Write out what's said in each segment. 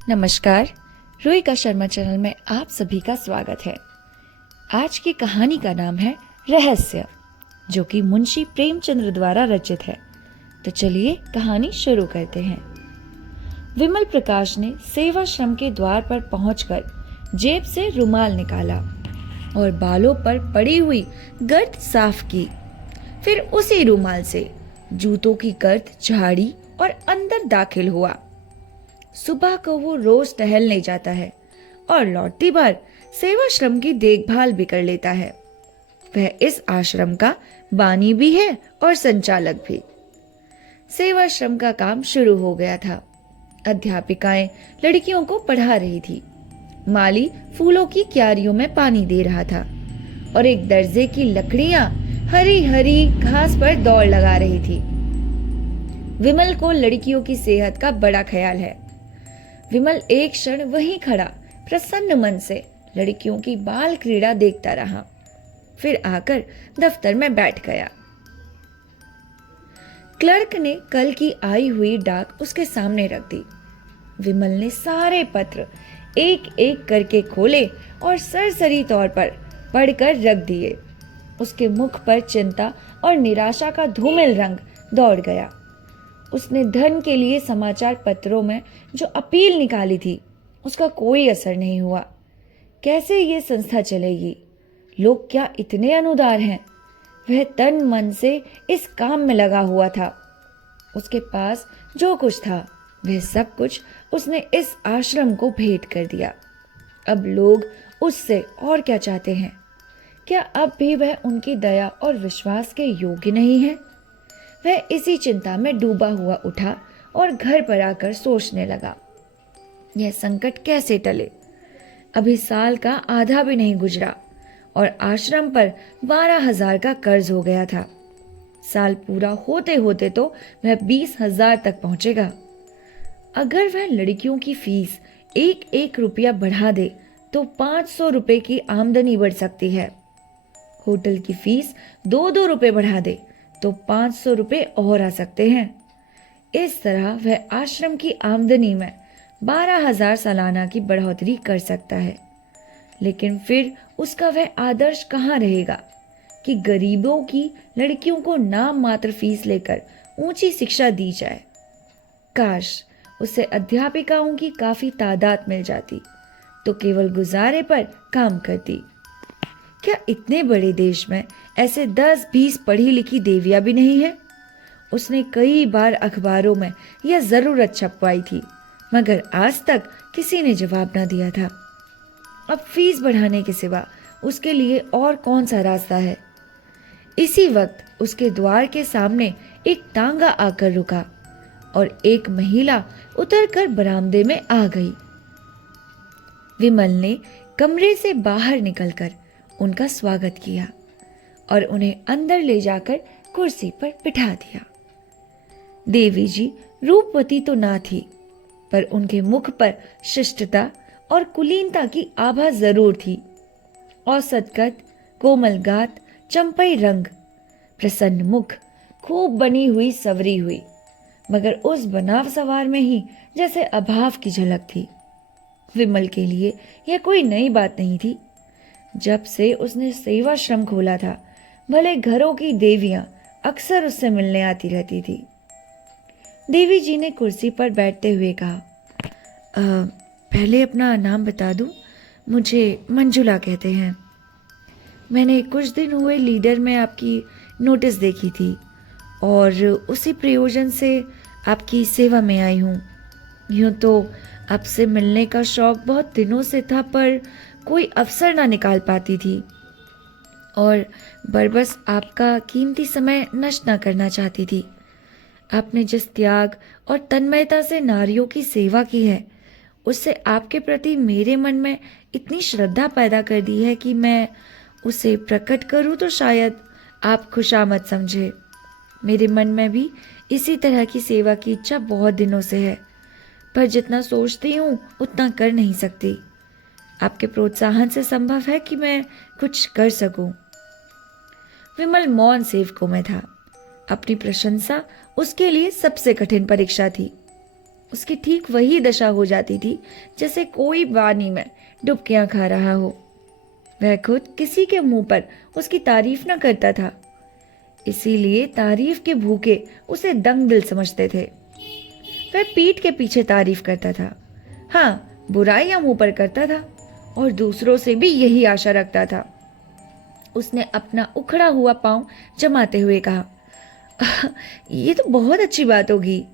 नमस्कार। रूही का शर्मा चैनल में आप सभी का स्वागत है। आज की कहानी का नाम है रहस्य, जो कि मुंशी प्रेमचंद्र द्वारा रचित है। तो चलिए कहानी शुरू करते हैं। विमल प्रकाश ने सेवाश्रम के द्वार पर पहुंचकर जेब से रुमाल निकाला और बालों पर पड़ी हुई गर्द साफ की। फिर उसी रुमाल से जूतों की गर्द झाड़ी और अंदर दाखिल हुआ। सुबह को वो रोज टहलने जाता है और लौटती बार सेवाश्रम की देखभाल भी कर लेता है। वह इस आश्रम का बानी भी है और संचालक भी। सेवाश्रम का काम शुरू हो गया था। अध्यापिकाएं लड़कियों को पढ़ा रही थी, माली फूलों की क्यारियों में पानी दे रहा था और एक दर्जे की लकड़ियां हरी हरी घास पर दौड़ लगा रही थी। विमल को लड़कियों की सेहत का बड़ा ख्याल है। विमल एक क्षण वहीं खड़ा प्रसन्न मन से लड़कियों की बाल क्रीड़ा देखता रहा, फिर आकर दफ्तर में बैठ गया। क्लर्क ने कल की आई हुई डाक उसके सामने रख दी। विमल ने सारे पत्र एक एक करके खोले और सरसरी तौर पर पढ़कर रख दिए। उसके मुख पर चिंता और निराशा का धूमिल रंग दौड़ गया। उसने धन के लिए समाचार पत्रों में जो अपील निकाली थी, उसका कोई असर नहीं हुआ। कैसे ये संस्था चलेगी? लोग क्या इतने अनुदार हैं? वह तन मन से इस काम में लगा हुआ था। उसके पास जो कुछ था वह सब कुछ उसने इस आश्रम को भेंट कर दिया। अब लोग उससे और क्या चाहते हैं? क्या अब भी वह उनकी दया और विश्वास के योग्य नहीं है? वह इसी चिंता में डूबा हुआ उठा और घर पर आकर सोचने लगा, यह संकट कैसे टले? अभी साल का आधा भी नहीं गुजरा और आश्रम पर 12,000 का कर्ज हो गया था। साल पूरा होते होते तो वह 20,000 तक पहुंचेगा। अगर वह लड़कियों की फीस 1-1 रुपया बढ़ा दे तो 500 रुपए की आमदनी बढ़ सकती है। होटल की फीस 2-2 रुपए बढ़ा दे तो 500 रुपए और आ सकते हैं। इस तरह वह आश्रम की आमदनी में 12,000 सालाना की बढ़ोतरी कर सकता है। लेकिन फिर उसका वह आदर्श कहाँ रहेगा कि गरीबों की लड़कियों को नाम मात्र फीस लेकर ऊंची शिक्षा दी जाए। काश उसे अध्यापिकाओं की काफी तादाद मिल जाती तो केवल गुजारे पर काम करती। क्या इतने बड़े देश में ऐसे 10-20 पढ़ी लिखी देवियां भी नहीं है? उसने कई बार अखबारों में यह जरूरत छपवाई थी, मगर आज तक किसी ने जवाब ना दिया था। अब फीस बढ़ाने के सिवा उसके लिए और कौन सा रास्ता है? इसी वक्त उसके द्वार के सामने एक तांगा आकर रुका और एक महिला उतरकर बरामदे में आ गई। विमल ने कमरे से बाहर निकलकर उनका स्वागत किया और उन्हें अंदर ले जाकर कुर्सी पर बिठा दिया। देवी जी रूपवती तो ना थी, पर उनके मुख पर शिष्टता और कुलीनता की आभा जरूर थी। औसत कद, कोमल गात, चंपई रंग, प्रसन्न मुख, खूब बनी हुई सवरी हुई, मगर उस बनाव सवार में ही जैसे अभाव की झलक थी। विमल के लिए यह कोई नई बात नहीं थी। जब से उसने सेवाश्रम खोला था, भले घरों की देवियां अक्सर उससे मिलने आती रहती थी। देवी जी ने कुर्सी पर बैठते हुए कहा, पहले अपना नाम बता दूं? मुझे मंजुला कहते हैं। मैंने कुछ दिन हुए लीडर में आपकी नोटिस देखी थी और उसी प्रयोजन से आपकी सेवा में आई हूँ। यूँ तो आपसे मिलने का शौक बहुत दिनों से था, पर कोई अवसर ना निकाल पाती थी और बरबस आपका कीमती समय नष्ट ना करना चाहती थी। आपने जिस त्याग और तन्मयता से नारियों की सेवा की है, उससे आपके प्रति मेरे मन में इतनी श्रद्धा पैदा कर दी है कि मैं उसे प्रकट करूं तो शायद आप खुशामद समझे। मेरे मन में भी इसी तरह की सेवा की इच्छा बहुत दिनों से है, पर जितना सोचती हूँ उतना कर नहीं सकती। आपके प्रोत्साहन से संभव है कि मैं कुछ कर सकूं। विमल मौन सेवकों में था। अपनी प्रशंसा उसके लिए सबसे कठिन परीक्षा थी। उसकी ठीक वही दशा हो जाती थी जैसे कोई पानी में डुबकियां खा रहा हो। वह खुद किसी के मुंह पर उसकी तारीफ न करता था, इसीलिए तारीफ के भूखे उसे दंग दिल समझते थे। वह पीठ के पीछे तारीफ करता था, हाँ, बुराइयां मुंह पर करता था और दूसरों से भी यही आशा रखता था। उसने अपना उखड़ा हुआ पांव जमाते हुए कहा, ये तो बहुत अच्छी बात होगी।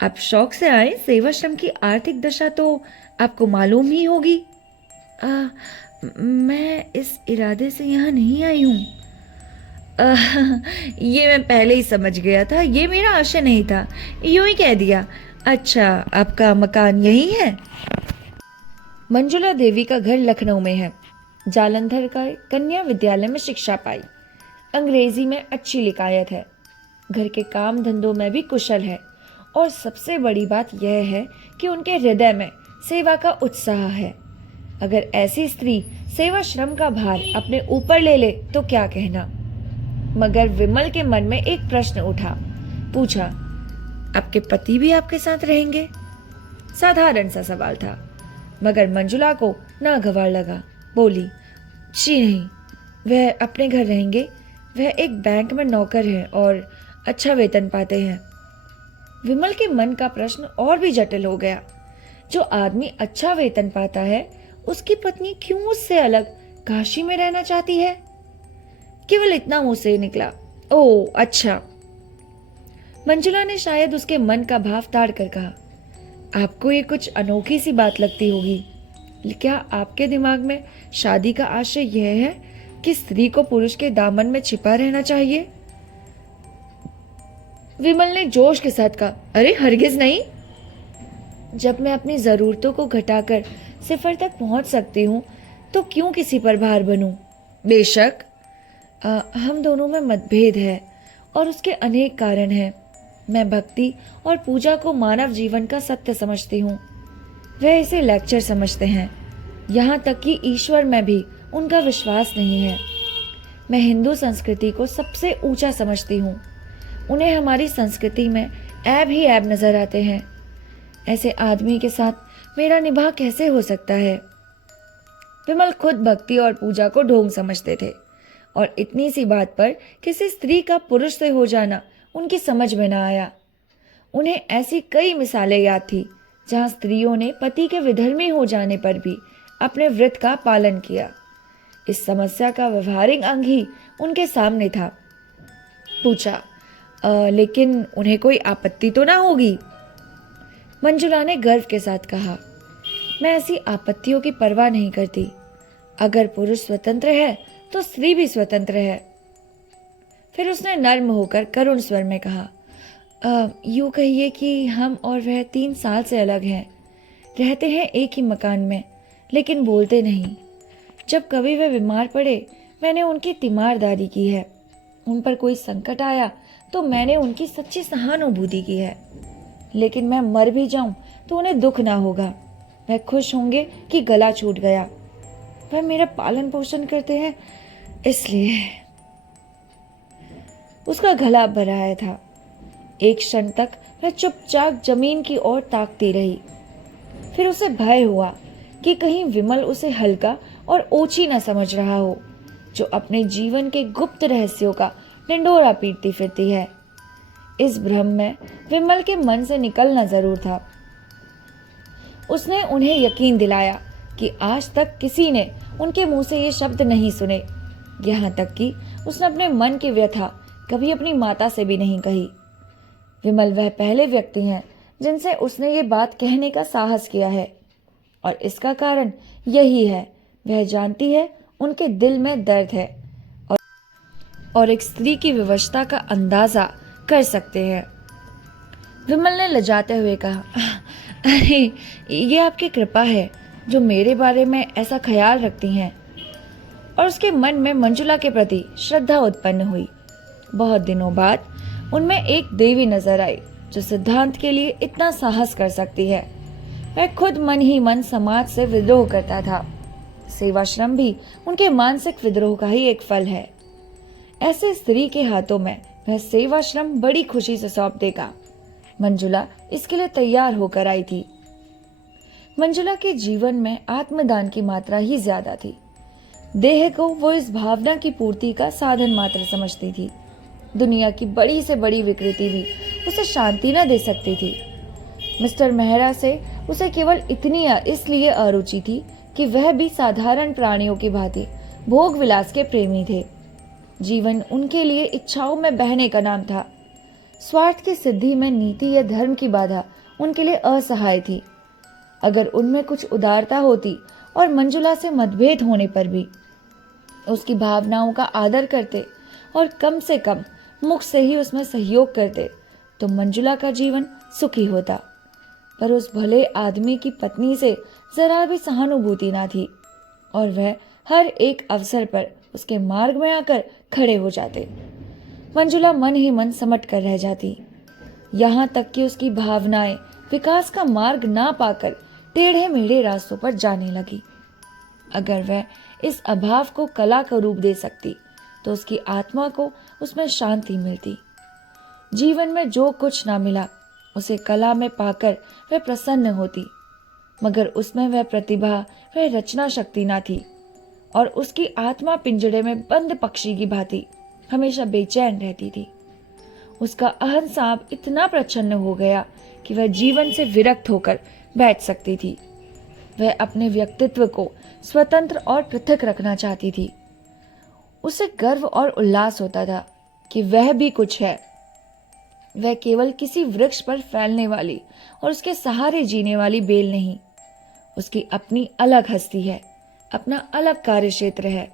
आप शौक से आए, सेवाश्रम की आर्थिक दशा तो आपको मालूम ही होगी। मैं इस इरादे से यहाँ नहीं आई हूँ। ये मैं पहले ही समझ गया था, ये मेरा आशय नहीं था, यूं ही कह दिया। अच्छा, आपका मकान यही है? मंजुला देवी का घर लखनऊ में है। जालंधर का कन्या विद्यालय में शिक्षा पाई। अंग्रेजी में अच्छी लिकायत है। घर के काम धंधों में भी कुशल है और सबसे बड़ी बात यह है कि उनके हृदय में सेवा का उत्साह है। अगर ऐसी स्त्री सेवा श्रम का भार अपने ऊपर ले ले तो क्या कहना। मगर विमल के मन में एक प्रश्न उठा। पूछा, आपके पति भी आपके साथ रहेंगे? साधारण सा सवाल था, मगर मंजुला को नागवार लगा। बोली, जी नहीं, वह अपने घर रहेंगे। वह एक बैंक में नौकर है और अच्छा वेतन पाते हैं। विमल के मन का प्रश्न और भी जटिल हो गया। जो आदमी अच्छा वेतन पाता है, उसकी पत्नी क्यों उससे अलग काशी में रहना चाहती है? केवल इतना मुंह से निकला, ओह अच्छा। मंजुला ने शायद उसके मन का भाव ताड़ कर कहा, आपको ये कुछ अनोखी सी बात लगती होगी। क्या आपके दिमाग में शादी का आशय यह है कि स्त्री को पुरुष के दामन में छिपा रहना चाहिए? विमल ने जोश के साथ कहा, अरे हरगिज नहीं। जब मैं अपनी जरूरतों को घटाकर सिफर तक पहुंच सकती हूँ तो क्यों किसी पर भार बनूं? बेशक हम दोनों में मतभेद है और उसके अनेक कारण हैं। मैं भक्ति और पूजा को मानव जीवन का सत्य समझती हूँ, वह इसे लेक्चर समझते हैं। यहाँ तक कि ईश्वर में भी उनका विश्वास नहीं है। मैं हिंदू संस्कृति को सबसे ऊंचा समझती हूँ। उन्हें हमारी संस्कृति में ऐब ही ऐब नजर आते हैं। ऐसे आदमी के साथ मेरा निभाव कैसे हो सकता है? विमल खुद भक्ति और पूजा को ढोंग समझते थे और इतनी सी बात पर किसी स्त्री का पुरुष से हो जाना उनकी समझ में न आया। उन्हें ऐसी कई मिसालें याद थी जहां स्त्रियों ने पति के विधर्मी हो जाने पर भी अपने व्रत का पालन किया। इस समस्या का व्यवहारिक अंग ही उनके सामने था। पूछा, लेकिन उन्हें कोई आपत्ति तो ना होगी? मंजुला ने गर्व के साथ कहा, मैं ऐसी आपत्तियों की परवाह नहीं करती। अगर पुरुष स्वतंत्र है तो स्त्री भी स्वतंत्र है। फिर उसने नर्म होकर करुण स्वर में कहा, यूं कहिए कि हम और वह 3 साल से अलग हैं। रहते हैं एक ही मकान में, लेकिन बोलते नहीं। जब कभी वह बीमार पड़े, मैंने उनकी तीमारदारी की है। उन पर कोई संकट आया तो मैंने उनकी सच्ची सहानुभूति की है। लेकिन मैं मर भी जाऊं तो उन्हें दुख ना होगा। वह खुश होंगे कि गला छूट गया। वह मेरा पालन पोषण करते हैं, इसलिए। उसका गला भर आया था। एक क्षण तक वह चुपचाप जमीन की ओर ताकती रही। फिर उसे भय हुआ कि कहीं विमल उसे हल्का और ओछी न समझ रहा हो, जो अपने जीवन के गुप्त रहस्यों का ढिंढोरा पीटती फिरती है। इस भ्रम में विमल के मन से निकलना जरूर था। उसने उन्हें यकीन दिलाया कि आज तक किसी ने उनके मुंह से ये शब्द नहीं सुने। यहाँ तक कि उसने अपने मन की व्यथा कभी अपनी माता से भी नहीं कही। विमल वह पहले व्यक्ति हैं जिनसे उसने ये बात कहने का साहस किया है, और इसका कारण यही है, वह जानती है उनके दिल में दर्द है और एक स्त्री की विवशता का अंदाजा कर सकते हैं। विमल ने लजाते हुए कहा, अरे ये आपकी कृपा है जो मेरे बारे में ऐसा ख्याल रखती हैं। और उसके मन में मंजुला के प्रति श्रद्धा उत्पन्न हुई। बहुत दिनों बाद उनमें एक देवी नजर आई जो सिद्धांत के लिए इतना साहस कर सकती है। वह खुद मन ही मन समाज से विद्रोह करता था। सेवाश्रम भी उनके मानसिक विद्रोह का ही एक फल है। ऐसे स्त्री के हाथों में वह सेवाश्रम बड़ी खुशी से सौंप देगा। मंजुला इसके लिए तैयार होकर आई थी। मंजुला के जीवन में आत्मदान की मात्रा ही ज्यादा थी। देह को वो इस भावना की पूर्ति का साधन मात्र समझती थी। दुनिया की बड़ी से बड़ी विकृति भी उसे शांति न दे सकती थी। मिस्टर मेहरा से उसे केवल इतनी इसलिए अरुचि थी कि वह भी साधारण प्राणियों की भांति भोग विलास के प्रेमी थे। जीवन उनके लिए इच्छाओं में बहने का नाम था। स्वार्थ की सिद्धि में नीति या धर्म की बाधा उनके लिए असहाय थी। अगर उनमें कुछ उदारता होती और मंजुला से मतभेद होने पर भी उसकी भावनाओं का आदर करते और कम से कम मुख से ही उसमें सहयोग करते तो मंजुला का जीवन सुखी होता। पर उस भले आदमी की पत्नी से जरा भी सहानुभूति ना थी और वह हर एक अवसर पर उसके मार्ग में आकर खड़े हो जाते। मंजुला मन ही मन समट कर रह जाती। यहाँ तक कि उसकी भावनाएं विकास का मार्ग ना पाकर टेढ़े मेढ़े रास्तों पर जाने लगी। अगर वह इस अभाव को कला का रूप दे सकती तो उसकी आत्मा को उसमें शांति मिलती। जीवन में जो कुछ ना मिला उसे कला में पाकर वह प्रसन्न होती, मगर उसमें वह प्रतिभा, वह रचना शक्ति ना थी और उसकी आत्मा पिंजड़े में बंद पक्षी की भांति हमेशा बेचैन रहती थी। उसका अहं सांप इतना प्रसन्न हो गया कि वह जीवन से विरक्त होकर बैठ सकती थी। वह अपने व्यक्तित्व को स्वतंत्र और पृथक रखना चाहती थी। उसे गर्व और उल्लास होता था कि वह भी कुछ है। वह केवल किसी वृक्ष पर फैलने वाली और उसके सहारे जीने वाली बेल नहीं, उसकी अपनी अलग हस्ती है, अपना अलग कार्य क्षेत्र है।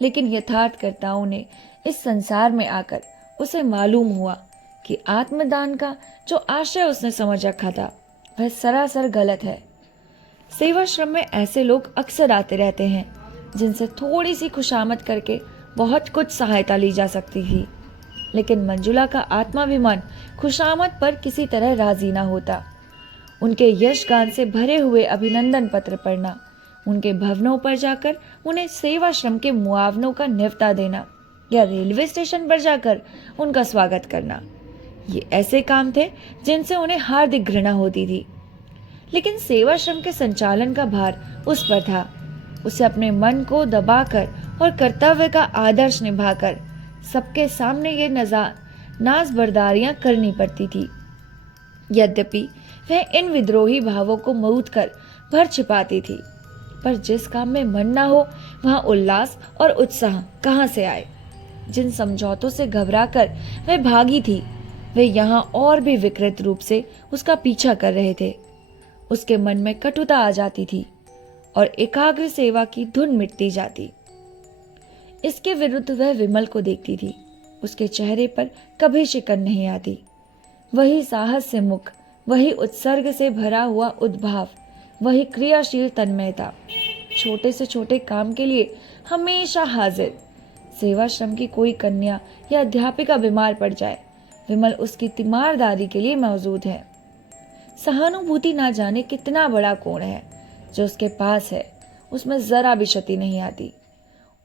लेकिन यथार्थकर्ताओं ने इस संसार में आकर उसे मालूम हुआ कि आत्मदान का जो आशय उसने समझ रखा था वह सरासर गलत है। सेवाश्रम में ऐसे लोग अक्सर आते रहते हैं जिनसे थोड़ी सी खुशामद करके बहुत कुछ सहायता ली जा सकती थी, लेकिन मंजुला का आत्माभिमान खुशामद पर किसी तरह राजी ना होता। उनके यश गान से भरे हुए अभिनंदन पत्र पढ़ना, उनके भवनों पर जाकर उन्हें सेवाश्रम के मुआवनों का न्योता देना या रेलवे स्टेशन पर जाकर उनका स्वागत करना, ये ऐसे काम थे जिनसे उन्हें हार्दिक घृणा होती थी। लेकिन सेवाश्रम के संचालन का भार उस पर था। उसे अपने मन को दबाकर और कर्तव्य का आदर्श निभाकर सबके सामने ये नाज़बरदारियां करनी पड़ती थी। यद्यपि वह इन विद्रोही भावों को मऊत कर भर छिपाती थी, पर जिस काम में मन ना हो वहां उल्लास और उत्साह कहाँ से आए। जिन समझौतों से घबराकर वह भागी थी वे यहाँ और भी विकृत रूप से उसका पीछा कर रहे थे। उसके मन में कटुता आ जाती थी और एकाग्र सेवा की धुन मिटती जाती। इसके विरुद्ध वह विमल को देखती थी। उसके चेहरे पर कभी शिकन नहीं आती। वही साहस से मुख, वही उत्सर्ग से भरा हुआ उद्भाव, वही क्रियाशील तन्मयता, छोटे से छोटे काम के लिए हमेशा हाजिर। सेवाश्रम की कोई कन्या या अध्यापिका बीमार पड़ जाए, विमल उसकी तीमारदारी के लिए मौजूद है। सहानुभूति ना जाने कितना बड़ा कोण है जो उसके पास है, उसमें जरा भी क्षति नहीं आती।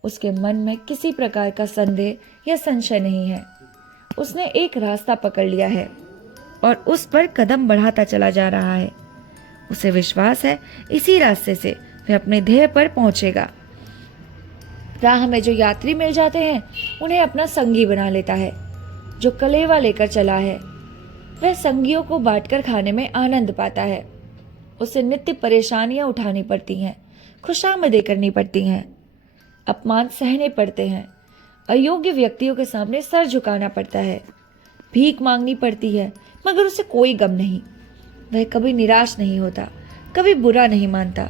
उसके मन में किसी प्रकार का संदेह या संशय नहीं है। उसने एक रास्ता पकड़ लिया है और उस पर कदम बढ़ाता चला जा रहा है। उसे विश्वास है इसी रास्ते से वह अपने ध्येय पर पहुंचेगा। राह में जो यात्री मिल जाते हैं उन्हें अपना संगी बना लेता है। जो कलेवा लेकर चला है वह संगियों को बांटकर खाने में आनंद पाता है। उसे नित्य परेशानियां उठानी पड़ती हैं, खुशामदें करनी पड़ती हैं, अपमान सहने पड़ते हैं, अयोग्य व्यक्तियों के सामने सर झुकाना पड़ता है, भीख मांगनी पड़ती है, मगर उसे कोई गम नहीं। वह कभी निराश नहीं होता, कभी बुरा नहीं मानता।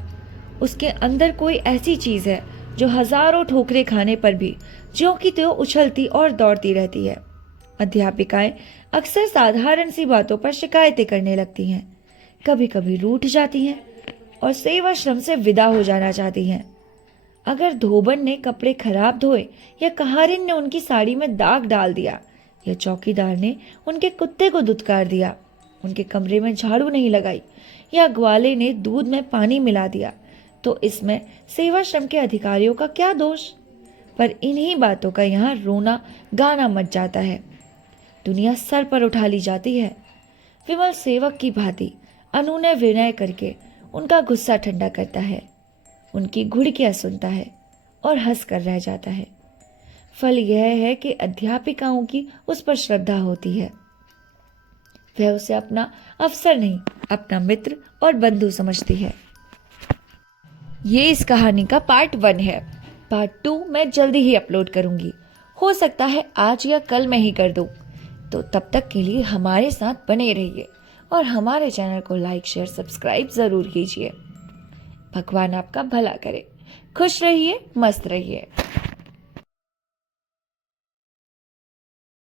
उसके अंदर कोई ऐसी चीज है जो हजारों ठोकरे खाने पर भी ज्यों की त्यों उछलती और दौड़ती रहती है। अध्यापिकाएं अक्सर साधारण सी बातों पर शिकायतें करने लगती हैं, कभी कभी रूठ जाती हैं और सेवाश्रम से विदा हो जाना चाहती हैं। अगर धोबन ने कपड़े खराब धोए या कहारिन ने उनकी साड़ी में दाग डाल दिया या चौकीदार ने उनके कुत्ते को दुत्कार दिया, उनके कमरे में झाड़ू नहीं लगाई या ग्वाले ने दूध में पानी मिला दिया, तो इसमें सेवाश्रम के अधिकारियों का क्या दोष। पर इन्हीं बातों का यहाँ रोना गाना मच जाता है। दुनिया सर पर उठा ली जाती है। विमल सेवक की भांति अनुनय विनय करके उनका गुस्सा ठंडा करता है, उनकी घुड़कियां सुनता है और हंस कर रह जाता है। फल यह है कि अध्यापिकाओं की उस पर श्रद्धा होती है। वह उसे अपना अफसर नहीं, अपना मित्र और बंधु समझती है। ये इस कहानी का पार्ट 1 है। पार्ट 2 मैं जल्दी ही अपलोड करूंगी। हो सकता है आज या कल मैं ही कर दूं। तो तब तक के लिए हमारे साथ बने रहिए और हमारे चैनल को लाइक, शेयर, सब्सक्राइब जरूर कीजिए। भगवान आपका भला करे। खुश रहिए, मस्त रहिए।